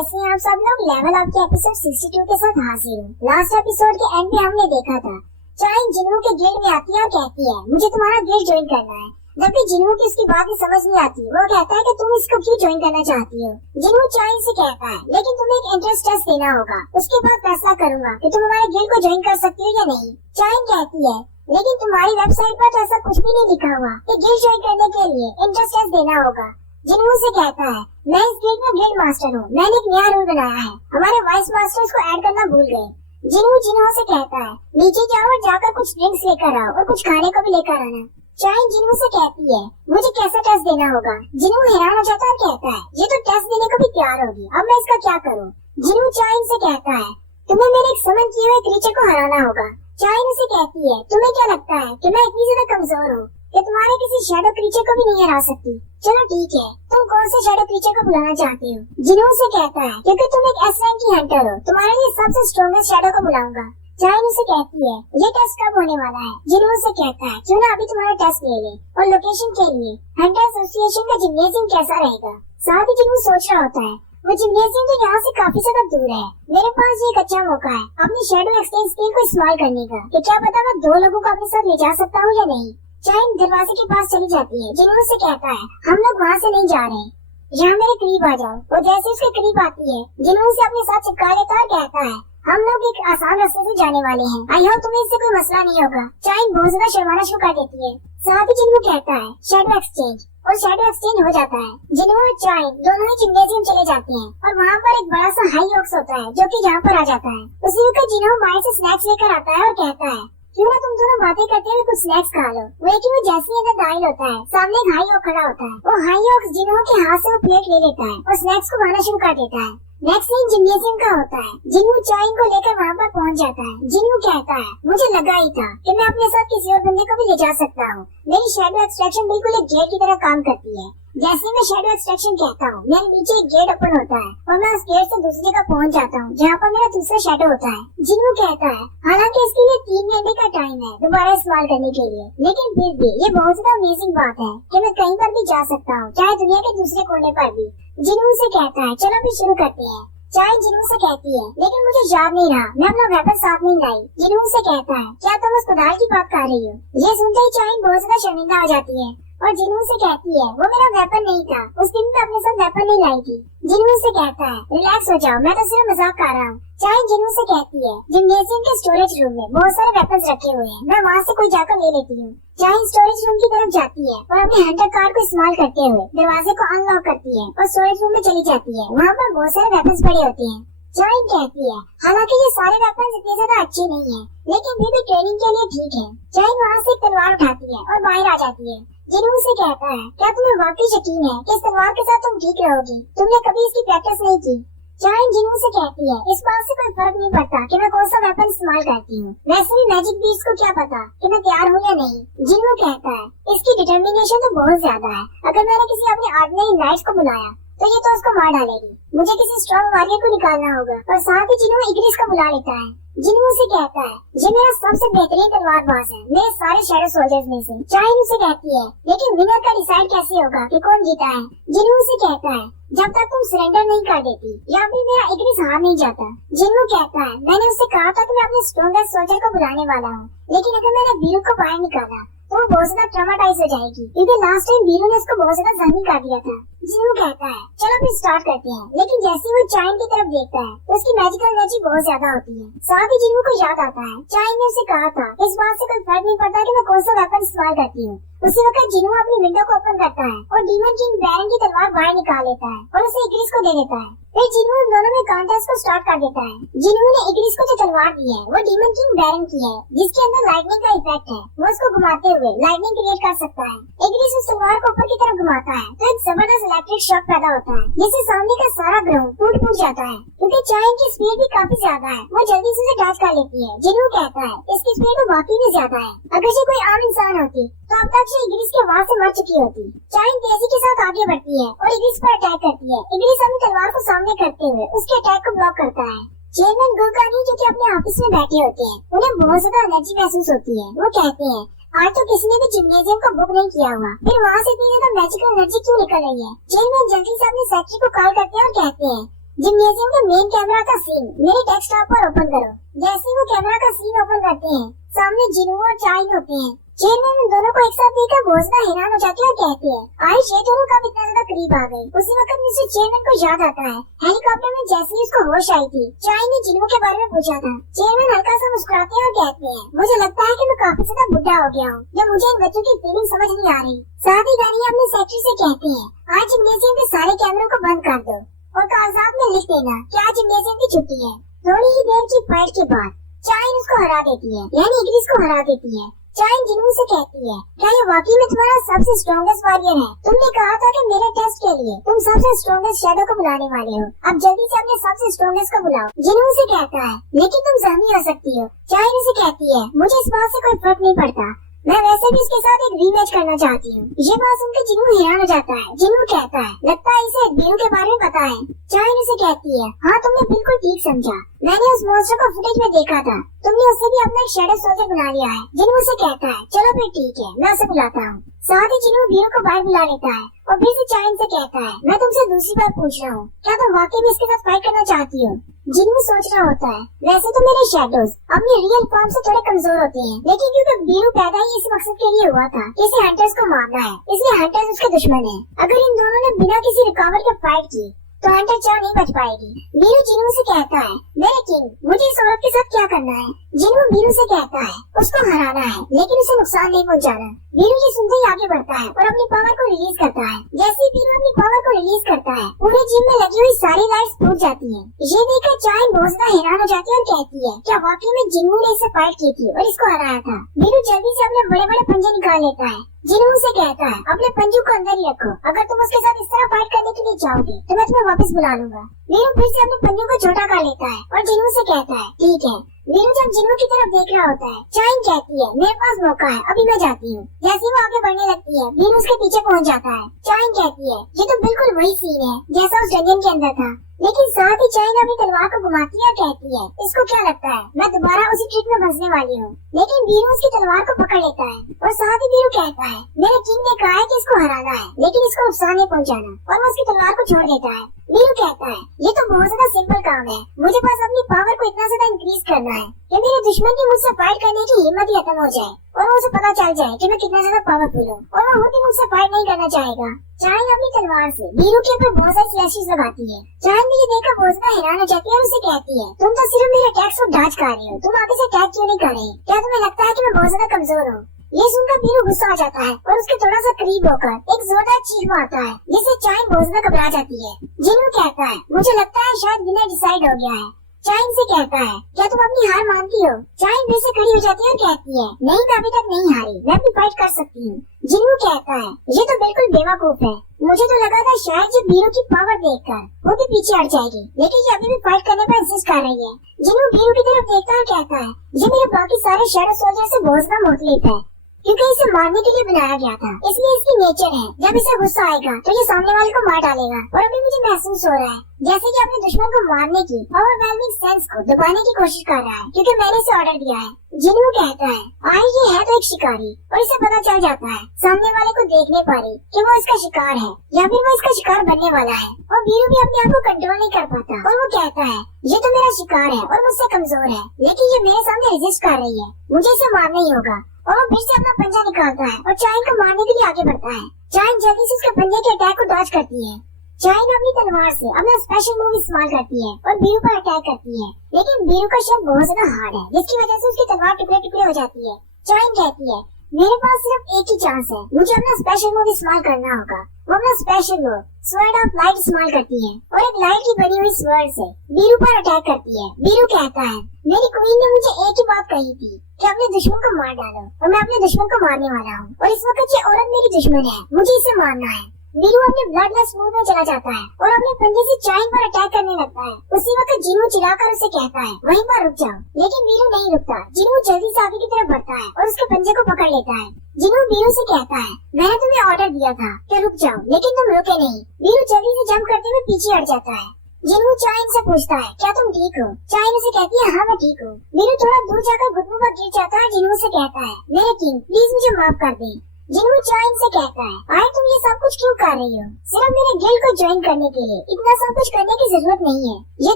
कैसे हैं आप सब लोग। लेवल अप के एपिसोड 62 के साथ हाजिर हूँ। लास्ट एपिसोड के एंड में हमने देखा था चाइन जिन्हों के गिल्ड में आती है और कहती है मुझे तुम्हारा गिल्ड ज्वाइन करना है, जबकि जिन्हों की इसकी बात समझ नहीं आती। वो कहता है कि तुम इसको क्यों ज्वाइन करना चाहती हो। जिन्हों चाइन से कहता है लेकिन तुम्हें एक एंट्रेंस टेस्ट देना होगा, उसके बाद फैसला करूंगा कि तुम हमारे गिल्ड को ज्वाइन कर सकती हो या नहीं। चाइन कहती है लेकिन तुम्हारी वेबसाइट पर तो ऐसा कुछ भी नहीं लिखा हुआ कि गिल्ड ज्वाइन करने के लिए एंट्रेंस टेस्ट देना होगा। जिन्हों से कहता है मैं इस गिल्ड में गिल्ड मास्टर हूँ, मैंने एक नया रूल बनाया है, हमारे वाइस मास्टर्स को ऐड करना भूल गए। जिन्हों से कहता है नीचे जाओ और जाकर कुछ ड्रिंक्स लेकर आओ और कुछ खाने को भी लेकर आना। चाइन जिन्हों से कहती है मुझे कैसा टेस्ट देना होगा। जिन्हों हैरान हो जाता है और कहता है ये तो टेस्ट देने को भी तैयार होगी, अब मैं इसका क्या करूँ। जिन्हों चाइन से कहता है तुम्हें मेरे एक समन किए हुए क्रीचर को हराना होगा। चाइन उसे कहती है तुम्हें क्या लगता है कि मैं इतनी ज्यादा कमजोर हूँ कि तुम्हारे किसी शैडो क्रीचर को भी नहीं हरा सकती। चलो ठीक है, तुम कौन से शैडो क्रीचर को बुलाना चाहती हो। जिन्हों से कहता है क्योंकि तुम एक एस रैंक की हंटर हो, तुम्हारे लिए सबसे स्ट्रॉन्गेस्ट शैडो को बुलाऊंगा। चाइन उसे कहती है ये टेस्ट कब होने वाला है। जिन्हों से कहता है क्यों ना अभी तुम्हारा टेस्ट ले ले। और लोकेशन के लिए हंटर एसोसिएशन का जिम्नेजियम कैसा रहेगा। साथ ही जिन्हों सोच रहा होता है वो जिम्नेजियम तो यहाँ से काफी ज्यादा दूर है, मेरे पास ये एक अच्छा मौका है अपनी शैडो एक्सचेंज स्किल को इस्तेमाल करने का कि क्या पता मैं 2 लोगों को अपने साथ ले जा सकता हूँ या नहीं। चाइन दरवाजे के पास चली जाती है। जिन्हों से कहता है हम लोग वहाँ से नहीं जा रहे, यहाँ मेरे करीब आ जाओ। वो जैसे उसके करीब आती है जिन्हों से अपने साथ चिपका लेता है और कहता है हम लोग एक आसान रास्ते से जाने वाले हैं, आई होप तुम्हें इससे कोई मसला नहीं होगा। चाइन बहुत ज्यादा शर्माना शुरू कर देती है। साथ ही जिन्हों कहता है शैडो एक्सचेंज, और शैडो एक्सचेंज हो जाता है। जिन्हों और चाइन दोनों ही जिम्नेजियम चले जाते हैं और वहाँ पर एक बड़ा सा हाई ऑक्स होता है जो कि यहाँ पर आ जाता है। उसी वक्त जिन्हों बाहर से स्नैक्स लेकर आता है और कहता है क्यों ना तुम दोनों बातें करते हुए कुछ स्नैक्स खा लो। लेकिन वो जैसे ही अंदर दाखिल होता है सामने एक हाई ऑक्स खड़ा होता है। वो हाई ऑक्स जिन्हों के हाथ से वो प्लेट ले लेता है और स्नैक्स को खाना शुरू कर देता है। नेक्स्ट सीन जिम्नेजियम का होता है। जिन्हों चाइन को लेकर वहाँ पर पहुँच जाता है। जिन्हों कहता है मुझे लगा ही था कि मैं अपने साथ किसी और बंदे को भी ले जा सकता हूँ, मेरी शैडो एक्सट्रैक्शन बिल्कुल एक गेट की तरह काम करती है। जैसे मैं शैडो एक्सट्रैक्शन कहता हूँ मेरे नीचे एक गेट ओपन होता है और मैं उस गेट से दूसरी जगह पहुँच जाता हूँ जहाँ पर मेरा दूसरा शैडो होता है। जिन्हों कहता है हालांकि इसके लिए 3 घंटे का टाइम है दोबारा इस्तेमाल करने के लिए, लेकिन फिर भी ये बहुत ज्यादा अमेजिंग बात है कि मैं कहीं पर भी जा सकता हूँ, चाहे दुनिया के दूसरे कोने पर भी। जिन्हों से कहता है चलो अभी शुरू करते हैं। चाइन जिन्हों से कहती है लेकिन मुझे याद नहीं रहा, मैं अपना वेपन साथ नहीं लाई। जिन्हों से कहता है क्या तुम उस कुदाल की बात कर रही हो। ये सुनते ही चाइन बहुत ज्यादा शर्मिंदा हो जाती है और जिन्हों से कहती है वो मेरा वेपन नहीं था, उस दिन मैं अपने साथ वेपन नहीं लाई थी। जिन्हों से कहता है रिलैक्स हो जाओ, मैं तो सिर्फ मजाक कर रहा हूँ। चाइन जिन्हों से कहती है जिम्नेजियम के स्टोरेज रूम में बहुत सारे वेपन्स रखे हुए हैं, मैं वहाँ से कोई जाकर ले लेती हूँ। चाइन स्टोरेज रूम की तरफ जाती है और अपने हंटर कार्ड को इस्तेमाल करते हुए दरवाजे को अनलॉक करती है और स्टोरेज रूम में चली जाती है। वहाँ पर बहुत सारे वेपन्स पड़े होते हैं। चाइन कहती है हालांकि ये सारे वेपन्स इतने ज्यादा अच्छे नहीं हैं, लेकिन फिर भी ट्रेनिंग के लिए ठीक है। चाइन वहाँ से एक तलवार उठाती है और बाहर आ जाती है। जिन्हों से कहता है क्या तुम्हें वाकई यकीन है कि इस तलवार के साथ तुम ठीक रहोगी, तुमने कभी इसकी प्रैक्टिस नहीं की। चाइन जिन्हों से कहती है इस बात से कोई फर्क नहीं पड़ता कि मैं कौन सा वेपन इस्तेमाल करती हूँ, वैसे भी मैजिक बीस्ट को क्या पता कि मैं तैयार हूँ या नहीं। जिन्हों कहता है इसकी डिटर्मिनेशन तो बहुत ज्यादा है, अगर मैंने किसी अपने ऑर्डिनरी नाइट्स को बुलाया तो ये तो उसको मार डालेगी, मुझे किसी स्ट्रॉन्ग वॉरियर को निकालना होगा। और साथ ही जिन्हों इग्रिस को बुला लेता है। जिन्हों से कहता है ये मेरा सबसे बेहतरीन तलवारबाज है मेरे सारे शैडो सोल्जर्स में से। चाइन उसे कहती है लेकिन विनर का डिसाइड कैसे होगा कि कौन जीता है। जिन्हों से कहता है जब तक तुम सरेंडर नहीं कर देती या फिर मेरा इग्रिस हार नहीं जाता। जिन्हों कहता है मैंने उससे कहा था कि मैं अपने स्ट्रॉन्गेस्ट सोल्जर को बुलाने वाला हूँ, लेकिन अगर मैंने वीरू को बाहर निकाला तो वो बहुत ज्यादा ट्रॉमाटाइज हो जाएगी क्योंकि लास्ट टाइम वीरू ने उसको बहुत ज्यादा जख्मी कर दिया था। जिन्हों कहता है चलो फिर स्टार्ट करते हैं, लेकिन जैसे वो चाइन की तरफ देखता है तो उसकी मैजिकल एनर्जी बहुत ज्यादा होती है। साथ ही जिन्हों को याद आता है चाइन ने उसे कहा था इस बात से कोई फर्क नहीं पड़ता कि मैं कौन सा वेपन इस्तेमाल करती हूँ। उसी वक्त जिन्हों अपनी विंडो को ओपन करता है और डीमन किंग बैरन की तलवार बाहर निकाल लेता है और उसे इग्रिस को दे देता है। फिर जिन्हों दोनों में कॉन्टेस्ट को स्टार्ट कर देता है। जिन्हों ने इग्रिस को जो तलवार दी है वो डीमन किंग बैरन की है जिसके अंदर लाइटनिंग का इफेक्ट है, वो उसको घुमाते हुए लाइटनिंग क्रिएट कर सकता है। इग्रिस उस तलवार को ऊपर की तरफ घुमाता है तो एक जबरदस्त इलेक्ट्रिक शॉक पैदा होता है जिससे सामने का सारा ग्राउंड टूट जाता है। क्योंकि चाइन की स्पीड भी काफी ज्यादा है, वो जल्दी से उसे डैश कर लेती है। जिन्हों कहता है इसकी स्पीड तो वाकई में ज्यादा है, अगर ये कोई आम इंसान होती तो अब तक से इग्रिस के वार से मर चुकी होती। चाइन तेजी के साथ आगे बढ़ती है और इग्रिस पर अटैक करती है। इग्रिस अपनी तलवार को सामने करते हुए उसके अटैक को ब्लॉक करता है। चेयरमैन गुलकानी जो कि अपने ऑफिस में बैठे होते हैं उन्हें बहुत ज्यादा एनर्जी महसूस होती है। वो कहते हैं आज तो किसी ने भी जिम्नेजियम को बुक नहीं किया हुआ, फिर वहाँ से इतनी ज्यादा मैजिकल एनर्जी क्यों निकल रही है। चेयरमैन जल्दी से अपने सेक्रेटरी को कॉल करते हैं और कहते हैं जिम्नेजियम के मेन कैमरा का सीन मेरे डेस्कटॉप पर ओपन करो। जैसे वो कैमरा का सीन ओपन करते हैं, सामने जिन्हू और चाइन होते हैं। चेयरमैन उन दोनों को एक साथ देखकर भोसना हैरान हो जाती है और कहती है, आयुष ये दोनों कब इतना ज्यादा करीब आ गए। उसी वक्त मिस्टर चेयरमैन को याद आता है हेलीकॉप्टर में जैसे ही उसको होश आई थी, चाइन ने जिन्हू के बारे में पूछा था। चेयरमैन हल्का सा मुस्कुराते हैं और कहते हैं, मुझे लगता है कि मैं काफी ज्यादा बुढ़ा हो गया हूँ, जब मुझे इन बच्चों की फीलिंग समझ नहीं आ रही। साथ ही गानिया अपने सेक्रेटरी से कहती है, आज जिम्नेजियम के सारे कैमरों को बंद कर दो और कागजात में लिख देना कि आज जिम्नेजियम की छुट्टी है। थोड़ी ही देर की फाइट के बाद चाइन उसको हरा देती है, यानी इग्रिस को हरा देती है। चाइन जिन्हू से कहती है, क्या ये वाकई में तुम्हारा सबसे स्ट्रॉन्गेस्ट वॉरियर है? तुमने कहा था कि मेरे टेस्ट के लिए तुम सबसे स्ट्रॉन्गेस्ट शैडो को बुलाने वाले हो, अब जल्दी से अपने सबसे स्ट्रॉन्गेस्ट को बुलाओ। जिन्हू से कहता है, लेकिन तुम जख्मी हो सकती हो। चाइन उसे कहती है, मुझे इस बात से कोई फर्क नहीं पड़ता, मैं वैसे भी इसके साथ एक रीमैच करना चाहती हूँ। ये बात सुनकर जिन्हू हैरान हो जाता है। जिन्हू कहता है, लगता है इसे बीरू के बारे में पता है। चाइन उसे कहती है, हाँ तुमने बिल्कुल ठीक समझा, मैंने उस मॉन्स्टर को फुटेज में देखा था, तुमने उससे भी अपना एक शैडो सोल्जर बना लिया है। जिन्हू से कहता है, चलो फिर ठीक है, मैं उसे बुलाता हूँ। साथ ही जिन्हू बीरू को बाहर बुला लेता है और फिर से चाइन से कहता है, मैं तुमसे दूसरी बार पूछ रहा हूँ, क्या तुम वाकई में इसके साथ फाइट करना चाहती हो? जिन्हू सोच रहा होता है, वैसे तो मेरे शैडोज अपनी रियल फॉर्म से थोड़े कमजोर होते हैं, लेकिन क्योंकि बीरू पैदा ही इस मकसद के लिए हुआ था कि इसे हंटर्स को मारना है, इसलिए हंटर्स उसके दुश्मन है। अगर इन दोनों ने बिना किसी रुकावट के फाइट की तो हंटर चार नहीं बच पाएगी। बीरू जिन्हू से कहता है, मेरे किंग, मुझे इस औरत के साथ क्या करना है? जिन्हू बीरू से कहता है, उसको हराना है, लेकिन उसे नुकसान नहीं पहुंचाना। बीरू ये सुनते ही आगे बढ़ता है और अपनी पावर को रिलीज करता है। जैसे ही बीरू अपनी पावर को रिलीज करता है, पूरे जिम में लगी हुई सारी लाइट्स फूट जाती हैं। ये देखकर चाइन बहुत ज्यादा हैरान हो जाती है और कहती है, क्या वाकई में जिन्हू ने इसे फाइट की थी और इसको हराया था? बीरू जल्दी से अपने बड़े बड़े पंजे निकाल लेता है। जिन्हू से कहता है, अपने पंजों को अंदर ही रखो, अगर तुम उसके साथ इस तरह फाइट करने के लिए चाहोगे तो मैं तुम्हें वापस बुला लूंगा। बीरू फिर से अपने पंजों को छोटा कर लेता है और जिन्हू से कहता है, ठीक है। बीरू जब जिन्हू की तरफ देख रहा होता है, चाइन कहती है, मेरे पास मौका है, अभी मैं जाती हूँ। जैसे ही वो आगे बढ़ने लगती है, बीरू उसके पीछे पहुँच जाता है। चाइन कहती है, ये तो बिल्कुल वही सीन है जैसा उस डंजन के अंदर था, लेकिन साथ ही चाइन अपनी तलवार को घुमाती है और कहती है, इसको क्या लगता है मैं दोबारा उसी ट्रिक में फंसने वाली हूँ? लेकिन बीरू उसकी तलवार को पकड़ लेता है और साथ ही बीरू कहता है, मेरे किंग ने कहा है कि इसको हराना है, लेकिन इसको नुकसान नहीं पहुँचाना, और वो उसकी तलवार को छोड़ देता है। बीरू कहता है, ये तो बहुत ज्यादा सिंपल काम है, मुझे बस अपनी पावर को इतना ज्यादा इंक्रीज करना है कि मेरे दुश्मन की मुझसे फाइट करने की हिम्मत ही खत्म हो जाए और उसे पता चल जाए कि मैं कितना ज्यादा पावरफुल हूँ और वो खुद ही मुझसे फाइट नहीं करना चाहेगा। चाइन अपनी तलवार से बीरू के ऊपर बहुत सारी स्लैशेस लगाती है। चाइन भी ये देखकर बहुत ज्यादा हैरान हो जाती है और उसे कहती है, तुम तो सिर्फ मेरे अटैक्स को डॉज कर रही हो, तुम आगे से अटैक क्यों नहीं कर रही? क्या तुम्हें लगता है कि मैं बहुत ज्यादा कमजोर हूँ? ये सुनकर बीरू गुस्सा आ जाता है और उसके थोड़ा सा करीब होकर एक जोरदार चीख मारता है, जिससे चाइन बहुत ज्यादा घबरा जाती है। जिन्हू कहता है, मुझे लगता है शायद विनर डिसाइड हो गया है। चाइन से कहता है, क्या तुम अपनी हार मानती हो? चाइन फिर से खड़ी हो जाती है और कहती है, नहीं मैं अभी तक नहीं हारी, मैं भी फाइट कर सकती हूँ। जिन्हू कहता है, ये तो बिल्कुल बेवकूफ है, मुझे तो लगा था शायद ये बीरू की पावर देखकर वो भी पीछे हट जाएगी, लेकिन ये अभी भी फाइट करने पर इंसिस्ट कर रही है। जिन्हू बीरू की तरफ देखता है और कहता है, ये मेरे बाकी सारे शैडो सोल्जर से बहुत ज्यादा मुख्तलिफ है, क्योंकि इसे मारने के लिए बनाया गया था, इसलिए इसकी नेचर है जब इसे गुस्सा आएगा तो ये सामने वाले को मार डालेगा। और अभी मुझे महसूस हो रहा है जैसे कि अपने दुश्मन को मारने की ओवरवेलमिंग सेंस को दबाने की कोशिश कर रहा है, क्योंकि मैंने इसे ऑर्डर दिया है। जिन्हू कहता है, आई ये है तो एक शिकारी, और इसे पता चल जाता है सामने वाले को देखने पर ही कि वो इसका शिकार है या फिर वो इसका शिकार बनने वाला है। और बीरू भी अपने आप को कंट्रोल नहीं कर पाता और वो कहता है, ये तो मेरा शिकार है और मुझसे कमजोर है, लेकिन ये मेरे सामने रेजिस्ट कर रही है, मुझे इसे मारना ही होगा। और वो फिर से अपना पंजा निकालता है और चाइन को मारने के लिए आगे बढ़ता है। चाइन जल्दी से उसके पंजे के अटैक को डॉज करती है। चाइन अपनी तलवार से अपना स्पेशल मूव इस्तेमाल करती है और बीरू पर अटैक करती है, लेकिन बीरू का शव बहुत ज्यादा हार्ड है, जिसकी वजह से उसकी तलवार टुकड़े टुकड़े हो जाती है। चाइन कहती है, मेरे पास सिर्फ एक ही चांस है, मुझे अपना स्पेशल मूव इस्तेमाल करना होगा। वो अपना special move sword of light इस्तेमाल करती है और एक लाइट की बनी हुई स्वर्ड से बीरू पर अटैक करती है। बीरू कहता है, मेरी क्वीन ने मुझे एक ही बात कही थी कि अपने दुश्मन को मार डालो, और मैं अपने दुश्मन को मारने वाला हूँ, और इस वक्त ये औरत मेरी दुश्मन है, मुझे इसे मारना है। बीरू अपने ब्लडलेस मूव में चला जाता है और अपने पंजे से चाइन पर अटैक करने लगता है। उसी वक्त जिन्हू चिल्लाकर उसे कहता है, वहीं पर रुक जाओ, लेकिन बीरू नहीं रुकता। जिन्हू जल्दी से आगे की तरफ बढ़ता है और उसके पंजे को पकड़ लेता है। जिन्हू बीरू से कहता है, मैंने तुम्हें ऑर्डर दिया था कि रुक जाओ, लेकिन तुम रुके नहीं। बीरू जल्दी से जंप करते हुए पीछे हट जाता है। जिन्हू चाइन से पूछता है, क्या तुम ठीक हो? चाइन उसे कहती है, हाँ मैं ठीक हूँ। बीरू थोड़ा दूर जाकर घुटनों पर गिर जाता है। जिन्हू से कहता है, मेरे किंग प्लीज मुझे माफ कर दे, जिन्हों चाइन से कहता है, आए तुम ये सब कुछ क्यों कर रही हो? सिर्फ मेरे गिल्ड को ज्वाइन करने के लिए। इतना सब कुछ करने की जरूरत नहीं है। ये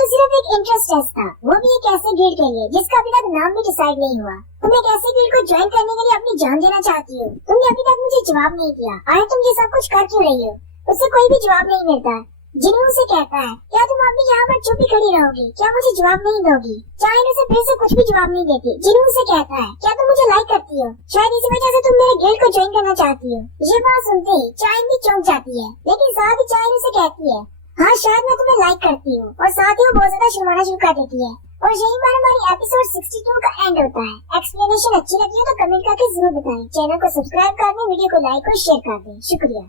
तो सिर्फ एक इंटरेस्ट टेस्ट था, वो भी एक ऐसे गिल्ड के लिए जिसका अभी तक नाम भी डिसाइड नहीं हुआ। तुम एक ऐसे गिल्ड को ज्वाइन करने के लिए अपनी जान देना चाहती हो? तुमने अभी तक मुझे जवाब नहीं दिया। आए तुम ये सब कुछ कर क्यों रही हो? उससे कोई भी जवाब नहीं मिलता। जिन्हों से कहता है, क्या तुम अभी यहाँ पर चुप ही खड़ी रहोगी? क्या मुझे जवाब नहीं दोगी? चाइन उसे फिर से कुछ भी जवाब नहीं देती। जिन्हों से कहता है, क्या तुम मुझे लाइक करती हो? शायद इसी वजह से तुम मेरे गिल्ड को ज्वाइन करना चाहती हो। ये बात सुनते ही चाइन भी चौंक जाती है, लेकिन साथ ही चाइन उसे कहती है, हाँ शायद मैं तुम्हें लाइक करती हूँ, और साथ ही वो बहुत ज्यादा शर्माना शुरू कर देती है। और यही पर हमारी एपिसोड 62 का एंड होता है। एक्सप्लेनेशन अच्छी लगी है तो कमेंट करके जरूर बताएं। चैनल को सब्सक्राइब कर दें, वीडियो को लाइक और शेयर कर दें। शुक्रिया।